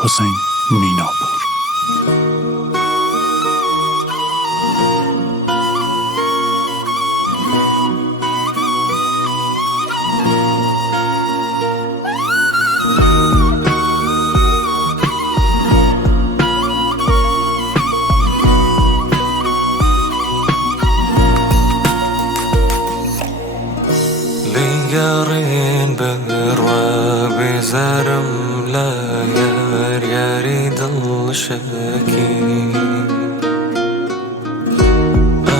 حسین میناپور. ليقارين بروا بزرم لا يار ياري ضل شاكي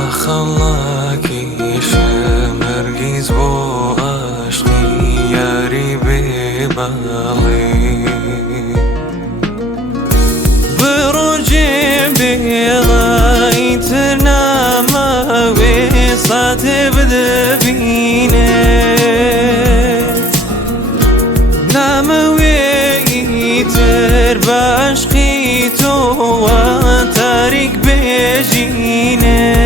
أخلاكي شمرقيز بو عشقي ياري ببالي بروجي بيضاي تنام ويصات بدبيني بعشقی تو و تاریک بجینه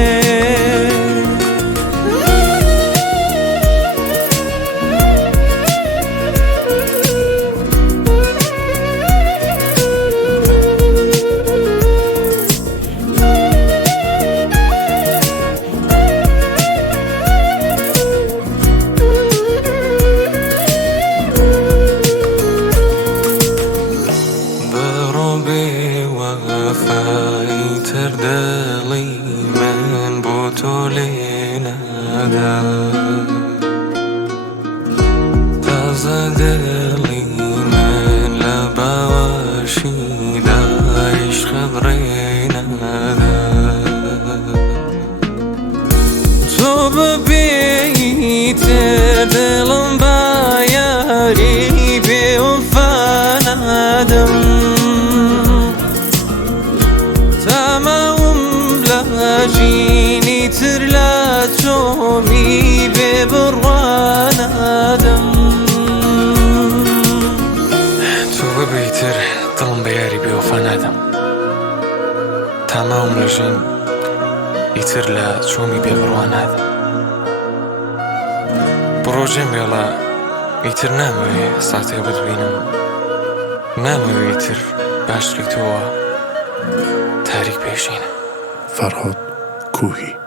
وفای تردلی من بو تو لینادا تازه دلی من لبواشی دایش خبری نادا تو ببیتر دلم بایاری به وفا ندم جيني ترلا تومي ببروانا دم تو ببيتر ظلم بياري بوفانا دم تمام لجين يترلا تومي ببروانا دم بروجين بيلا يتر ناموي ساعتي بدبينم ناموي يتر باشقي توا تاريك بيشينه. فرهاد کوهی.